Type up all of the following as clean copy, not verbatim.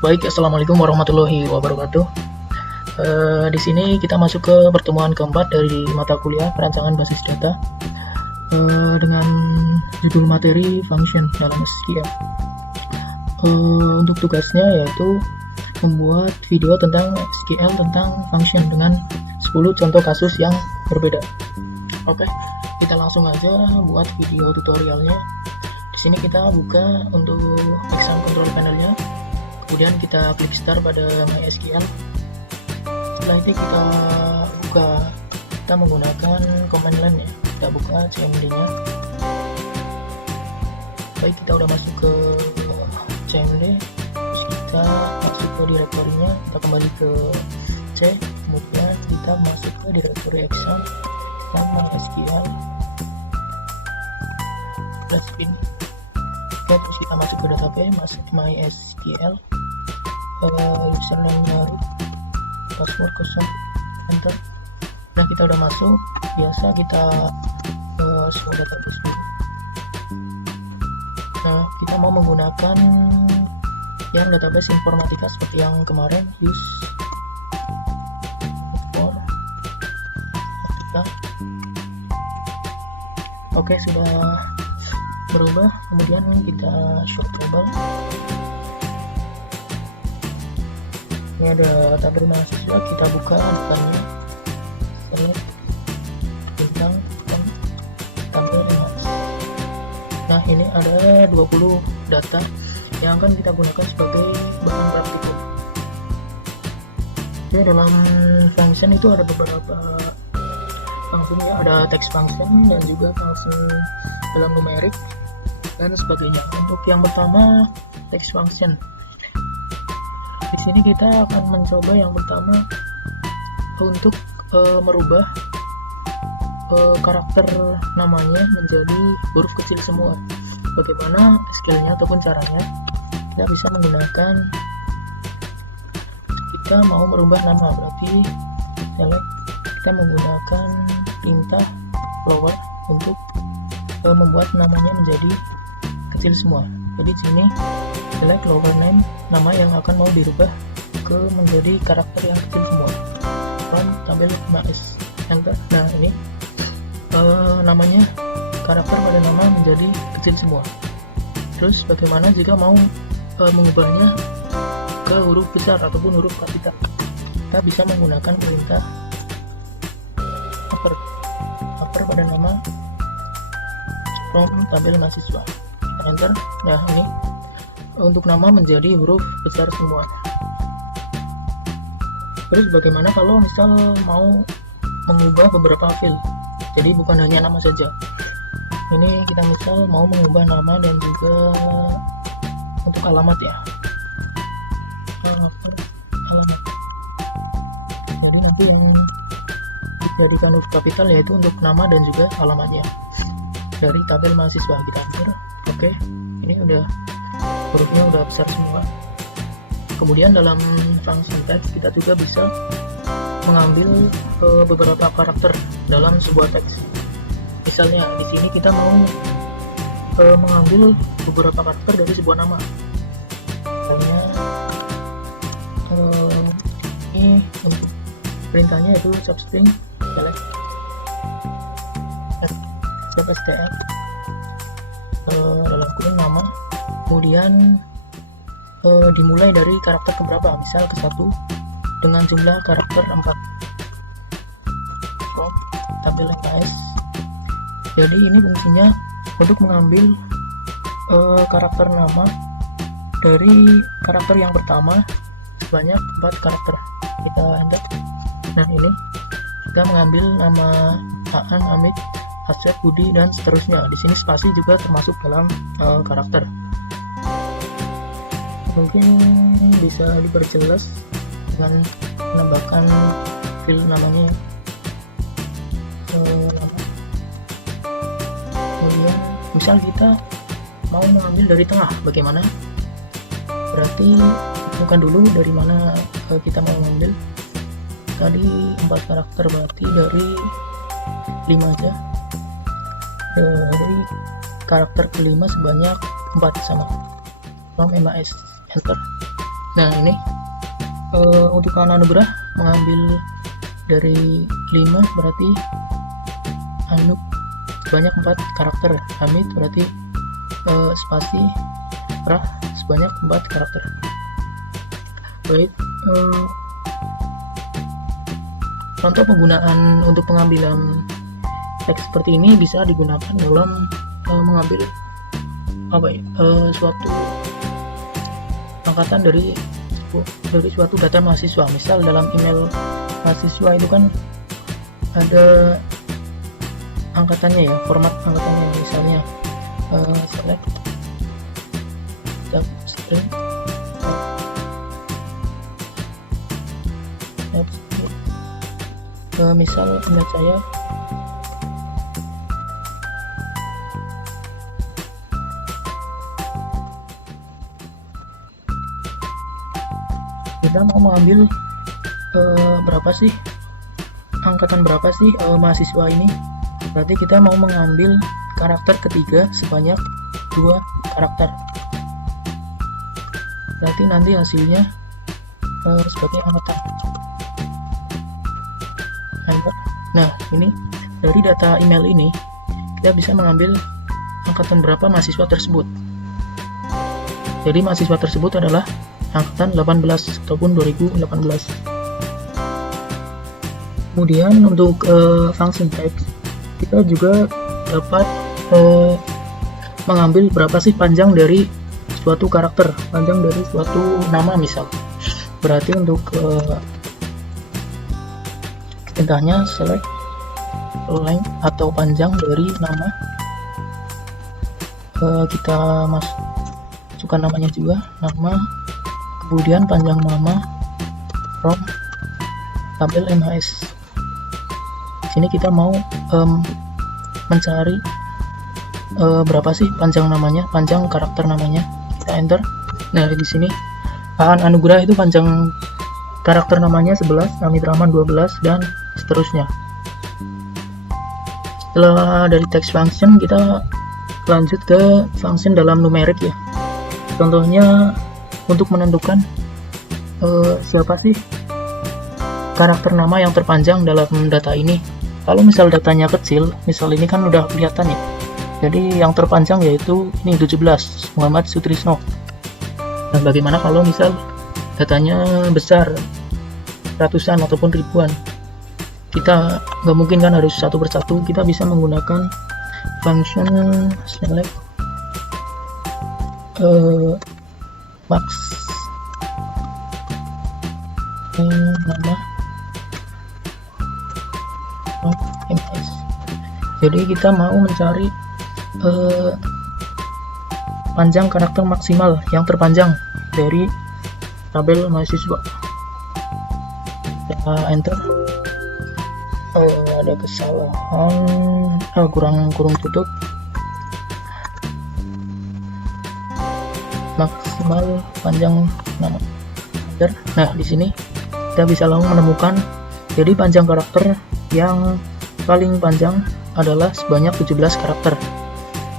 Baik, assalamualaikum warahmatullahi wabarakatuh. Di sini kita masuk ke pertemuan keempat dari mata kuliah perancangan basis data dengan judul materi function dalam SQL. Untuk tugasnya yaitu membuat video tentang SQL tentang function dengan 10 contoh kasus yang berbeda. Oke, kita langsung aja buat video tutorialnya. Di sini kita buka untuk exam control panelnya. Kemudian kita klik start pada MySQL. Setelah itu kita menggunakan command line ya. Kita buka cmd nya. Baik, kita udah masuk ke cmd, terus kita masuk ke direktorinya, kita kembali ke C, kemudian kita masuk ke direktori exam dan MySQL bin. Oke, terus kita masuk ke database MySQL, username-nya root, password kosong, enter. Nah, kita udah masuk. Biasa kita show database dulu. Nah, kita mau menggunakan yang database informatika seperti yang kemarin, use for informatika. Oke, sudah berubah. Kemudian kita show table. Ini ada tabel mahasiswa, kita buka depannya, select bintang tabel mahasiswa. Nah, ini ada 20 data yang akan kita gunakan sebagai bahan praktikum. Oke, dalam function itu ada beberapa function ya, ada text function dan juga function dalam numerik dan sebagainya. Untuk yang pertama, text function. Di sini kita akan mencoba yang pertama untuk merubah karakter namanya menjadi huruf kecil semua. Bagaimana skillnya ataupun caranya? Kita bisa menggunakan, kita mau merubah nama, berarti select, kita menggunakan perintah lower untuk membuat namanya menjadi kecil semua. Jadi di sini select lower name, nama yang akan mau dirubah ke menjadi karakter yang kecil semua. From tabel mas, enter. Nah, ini namanya, karakter pada nama menjadi kecil semua. Terus bagaimana jika mau mengubahnya ke huruf besar ataupun huruf kapital? Kita bisa menggunakan perintah upper pada nama from tabel mahasiswa. Kita enter. Nah, ini untuk nama menjadi huruf besar semua. Terus bagaimana kalau misal mau mengubah beberapa field, jadi bukan hanya nama saja. Ini kita misal mau mengubah nama dan juga untuk alamat ya, alamat. Jadi nanti yang dijadikan huruf kapital yaitu untuk nama dan juga alamatnya dari tabel mahasiswa. Kita enter. Oke, ini udah hurufnya udah besar semua. Kemudian dalam function text kita juga bisa mengambil beberapa karakter dalam sebuah teks. Misalnya di sini kita mau mengambil beberapa karakter dari sebuah nama. Misalnya ini untuk perintahnya itu substring select str dalam kurung nama, kemudian dimulai dari karakter keberapa, misal ke 1 dengan jumlah karakter 4. Tabel LKS. Jadi ini fungsinya untuk mengambil karakter nama dari karakter yang pertama sebanyak 4 karakter. Kita enter. Nah, ini kita mengambil nama Aan, Amit, Asep, Budi dan seterusnya. Di sini spasi juga termasuk dalam karakter. Mungkin bisa diperjelas dengan menambahkan field namanya nama. Kemudian misal kita mau mengambil dari tengah, bagaimana? Berarti bukan dulu dari mana kita mau mengambil. Tadi 4 karakter, berarti dari 5 aja. Dari karakter kelima sebanyak 4 sama from MAS, enter. Nah ini untuk Anugrah mengambil dari 5 berarti Anu sebanyak 4 karakter, Hamid berarti spasi Rah sebanyak 4 karakter. Baik, contoh penggunaan untuk pengambilan teks seperti ini bisa digunakan dalam mengambil suatu angkatan dari suatu data mahasiswa. Misal dalam email mahasiswa itu kan ada angkatannya ya, format angkatannya, misalnya select string misal email saya kita mau mengambil berapa sih angkatan berapa sih mahasiswa ini, berarti kita mau mengambil karakter ketiga sebanyak 2 karakter, berarti nanti hasilnya sebagai angkatan. Nah ini dari data email ini kita bisa mengambil angkatan berapa mahasiswa tersebut. Jadi mahasiswa tersebut adalah angkatan 18 ataupun 2018. Kemudian untuk function type kita juga dapat mengambil berapa sih panjang dari suatu karakter, panjang dari suatu nama misal. Berarti untuk perintahnya select length atau panjang dari nama, kita masukkan namanya juga, nama, kemudian panjang nama from tabel MHS. Sini kita mau mencari berapa sih panjang namanya, panjang karakter namanya, kita enter. Nah di sini Anugrah itu panjang karakter namanya 11, Hamid Rahman 12, dan seterusnya. Setelah dari text function kita lanjut ke function dalam numerik ya. Contohnya untuk menentukan siapa sih karakter nama yang terpanjang dalam data ini. Kalau misal datanya kecil, misal ini kan udah kelihatan ya, jadi yang terpanjang yaitu ini 17, Muhammad Sutrisno. Nah bagaimana kalau misal datanya besar, ratusan ataupun ribuan, kita nggak mungkin kan harus satu persatu, kita bisa menggunakan function select max nama MS. Jadi kita mau mencari panjang karakter maksimal yang terpanjang dari tabel mahasiswa. Kita enter. Ada kesalahan, kurung tutup, maksimal panjang nama. Nah di sini kita bisa langsung menemukan, jadi panjang karakter yang paling panjang adalah sebanyak 17 karakter.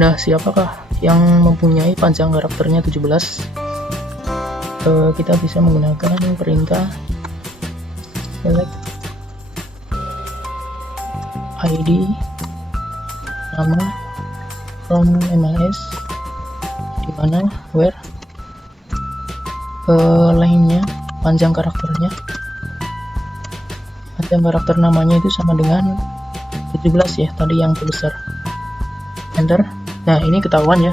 Nah siapakah yang mempunyai panjang karakternya 17? Kita bisa menggunakan perintah select ID nama from MHS, dimana where lainnya panjang karakternya, panjang karakter namanya itu sama dengan 17 ya, tadi yang terbesar. Enter. Nah ini ketahuan ya,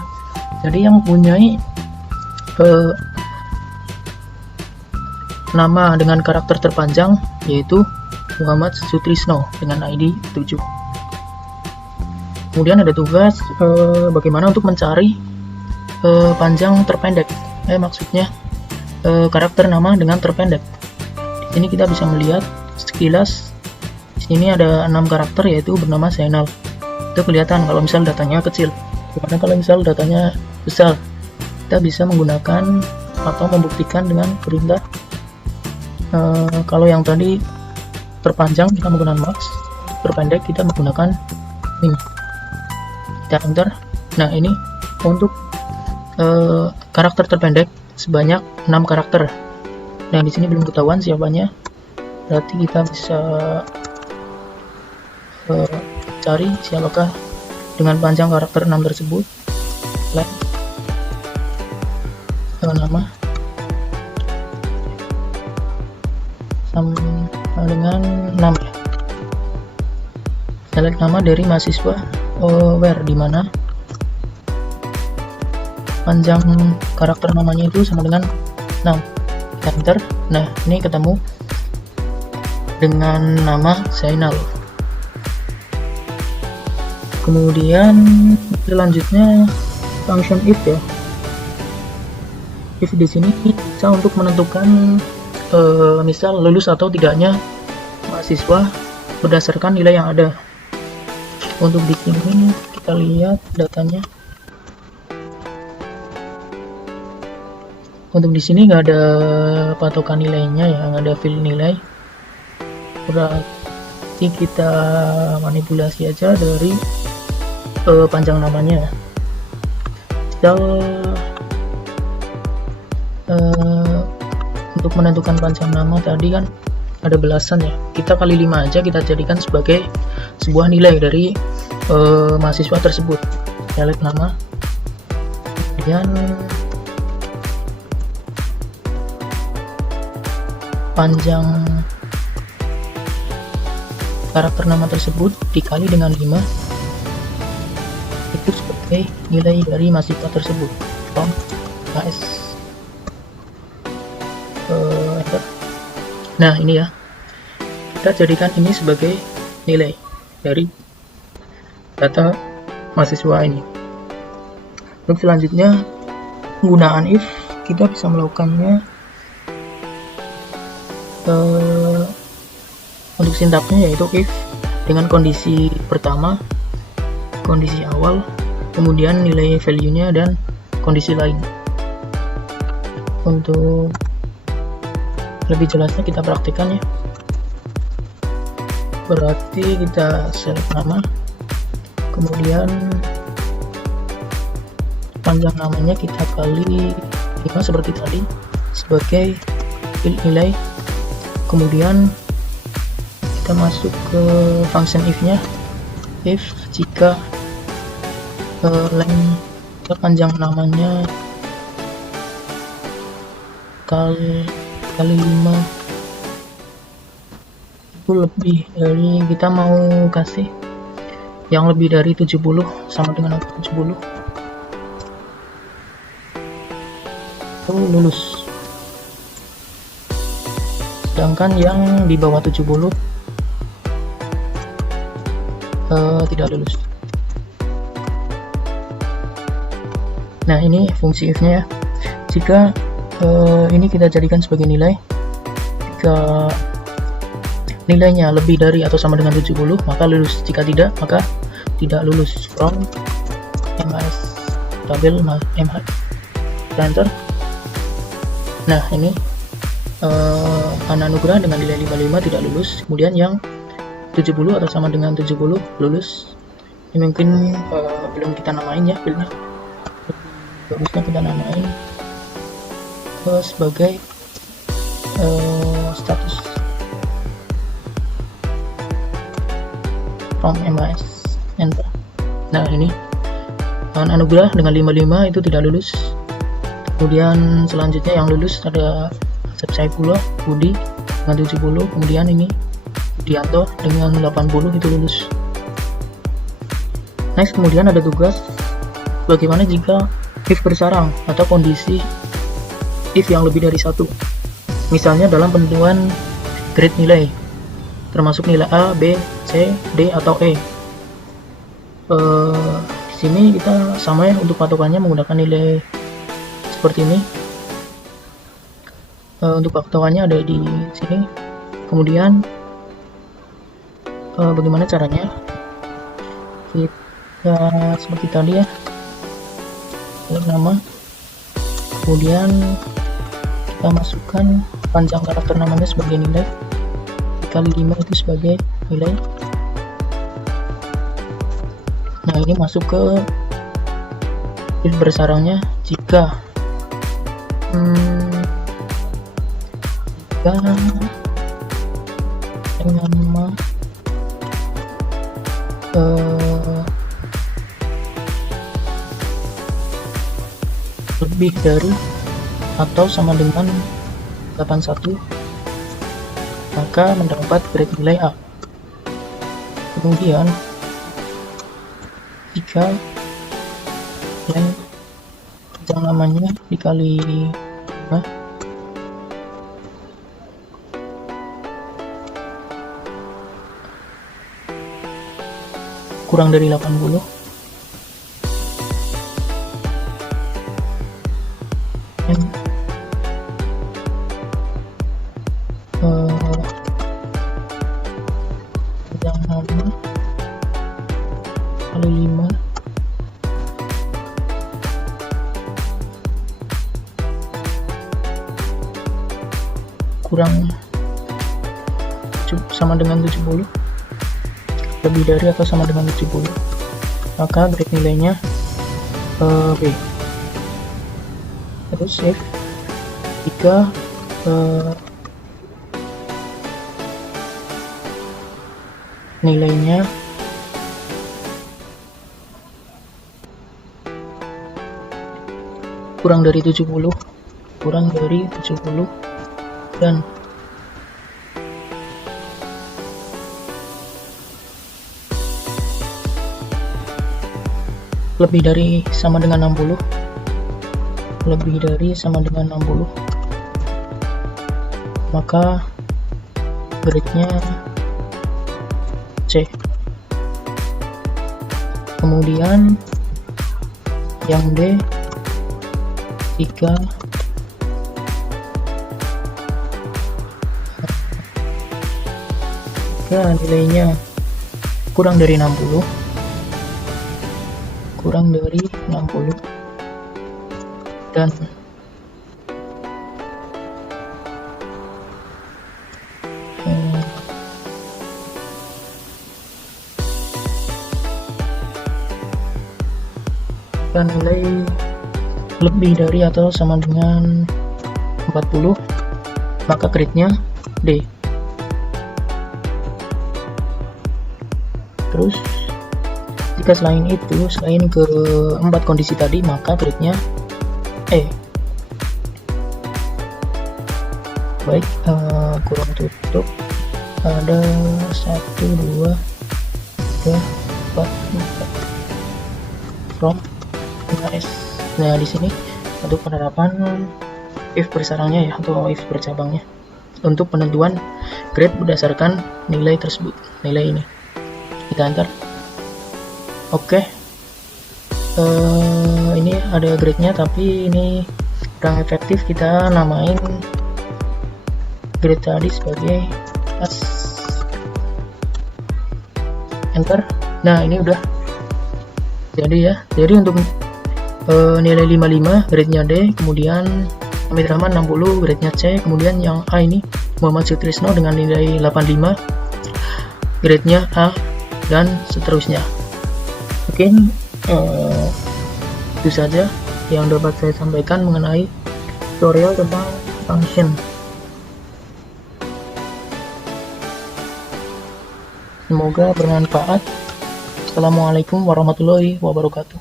jadi yang mempunyai nama dengan karakter terpanjang yaitu Muhammad Sutrisno dengan ID 7. Kemudian ada tugas bagaimana untuk mencari panjang terpendek, maksudnya karakter nama dengan terpendek. Di sini kita bisa melihat sekilas, di sini ada 6 karakter yaitu bernama Zainal. Itu kelihatan kalau misal datanya kecil. Gimana kalau misal datanya besar? Kita bisa menggunakan atau membuktikan dengan perintah kalau yang tadi terpanjang kita menggunakan max, terpendek kita menggunakan min. Kita enter. Nah ini untuk karakter terpendek sebanyak 6 karakter, Nah, di sini belum ketahuan siapanya, berarti kita bisa cari siapakah dengan panjang karakter 6 tersebut. Select nama sama dengan 6 ya. Select nama dari mahasiswa where, dimana panjang karakter namanya itu sama dengan 6. Enter. Nah, ini ketemu dengan nama Zainal. Kemudian selanjutnya function if ya. If di sini bisa untuk menentukan misal lulus atau tidaknya mahasiswa berdasarkan nilai yang ada. Untuk di sini kita lihat datanya. Untuk di sini nggak ada patokan nilainya ya, nggak ada field nilai. Berarti kita manipulasi aja dari panjang namanya. Misal untuk menentukan panjang nama tadi kan ada belasan ya, kita kali 5 aja, kita jadikan sebagai sebuah nilai dari mahasiswa tersebut. Select nama, kemudian panjang karakter nama tersebut dikali dengan 5 itu sebagai nilai dari mahasiswa tersebut. From KS enter. Nah, ini ya, kita jadikan ini sebagai nilai dari data mahasiswa ini. Untuk selanjutnya penggunaan if, kita bisa melakukannya untuk sintaksnya yaitu if dengan kondisi pertama, kondisi awal, kemudian nilai value-nya dan kondisi lain. Untuk lebih jelasnya kita praktikkan ya. Berarti kita select nama, kemudian panjang namanya kita kali 5 seperti tadi sebagai nilai. Kemudian kita masuk ke function if-nya. If jika length panjang namanya kali 5 itu lebih dari, kita mau kasih yang lebih dari 70 sama dengan 70 itu lulus, sedangkan yang di bawah 70 tidak lulus. Nah, ini fungsi if-nya ya. Jika ini kita jadikan sebagai nilai, jika nilainya lebih dari atau sama dengan 70 maka lulus, jika tidak maka tidak lulus. From MHS tabel MH, enter. Nah, ini Anugrah dengan nilai 55 tidak lulus. Kemudian yang 70 atau sama dengan 70 lulus. Ini mungkin belum kita namain ya fieldnya, bagusnya kita namain sebagai status from MHS, enter. Nah, ini Anugrah dengan 55 itu tidak lulus. Kemudian selanjutnya yang lulus ada Asep Saifullah, Budi dengan 70, kemudian ini Budianto dengan 80 itu lulus. Next, kemudian ada tugas bagaimana jika if bersarang atau kondisi if yang lebih dari 1. Misalnya dalam penentuan grade nilai, termasuk nilai A, B, C, D atau E. Di sini kita sama ya, untuk patokannya menggunakan nilai seperti ini. Untuk patokannya ada di sini. Kemudian bagaimana caranya? Kita seperti tadi ya, klik nama, kemudian kita masukkan panjang karakter namanya sebagai nilai, dikali 5 itu sebagai nilai. Nah, ini masuk ke if bersarangnya jika dengan nama lebih dari atau sama dengan 81, maka mendapat grade nilai A. Kemudian jika panjang namanya dikali 5 kurang dari 80, dan panjang nama kali 5 kurang sama dengan 70, lebih dari atau sama dengan 70, maka grade nilainya B. Terus save. Jika nilainya kurang dari 70 dan lebih dari sama dengan 60, maka grade-nya C. Kemudian yang D, jika nilainya kurang dari 60 dan nilai lebih dari atau sama dengan 40, maka grade-nya D. Terus jika selain keempat kondisi tadi, maka grade-nya E. Baik, kurang tutup, ada 1, 2, 3, 4, 5 from 5S. Nah, di sini untuk penerapan if bersarangnya ya, atau if bercabangnya, untuk penentuan grade berdasarkan nilai tersebut, nilai ini kita enter. Oke. Ini ada grade-nya, tapi ini kurang efektif. Kita namain grade tadi sebagai as. Enter. Nah, ini udah jadi ya. Jadi untuk nilai 55 grade-nya D, kemudian Hamid Rahman 60 grade-nya C, kemudian yang A ini Muhammad Sutrisno dengan nilai 85 grade-nya A, dan seterusnya. Mungkin itu saja yang dapat saya sampaikan mengenai tutorial tentang function. Semoga bermanfaat. Assalamualaikum warahmatullahi wabarakatuh.